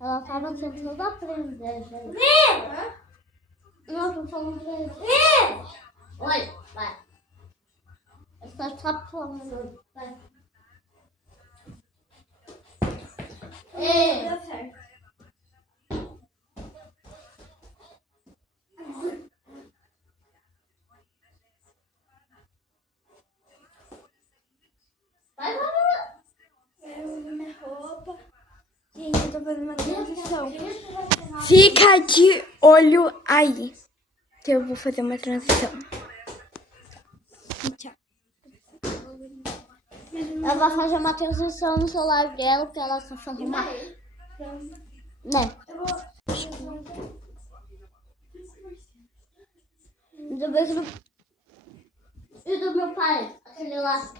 Ela tava tentando aprender, gente. Não, tô falando pra ele. Oi, vai. Eu só falando. Vai. Ei. Deu certo. Vai, vai, Eu vou ver minha roupa. Gente, eu tô fazendo uma transição. vai. Fica de olho aí. Que eu vou fazer uma transição. Tchau. Ela vai fazer uma transição no celular dela, porque ela tá fazendo uma... Né? E do meu pai, aquele lá.